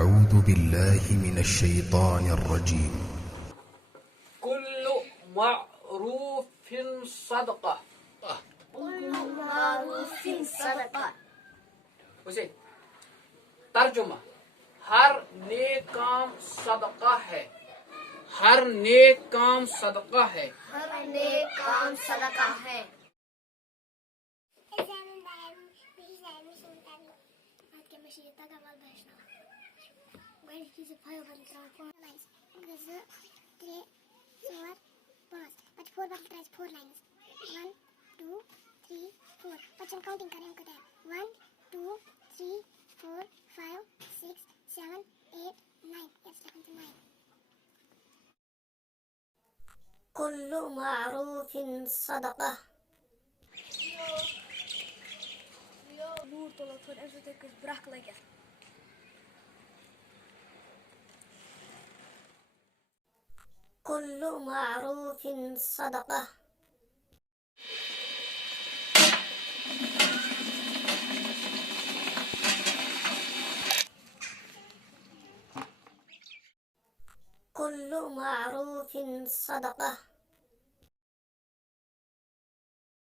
أعوذ بالله من الشيطان الرجيم كل معروف صدقة كل معروف صدقة उसे तर्जुमा हर नेक काम सदका है हर नेक काम सदका है हर नेक काम सदका है फोर बार ट्राइज फोर लाइन्स 1 2 3 4 बच्चों काउंटिंग करें उनको दें 1 2 3 4 5 6 7 8 9 let's listen to 9 كل معروف صدقة كل معروف صدقة كل معروف صدقة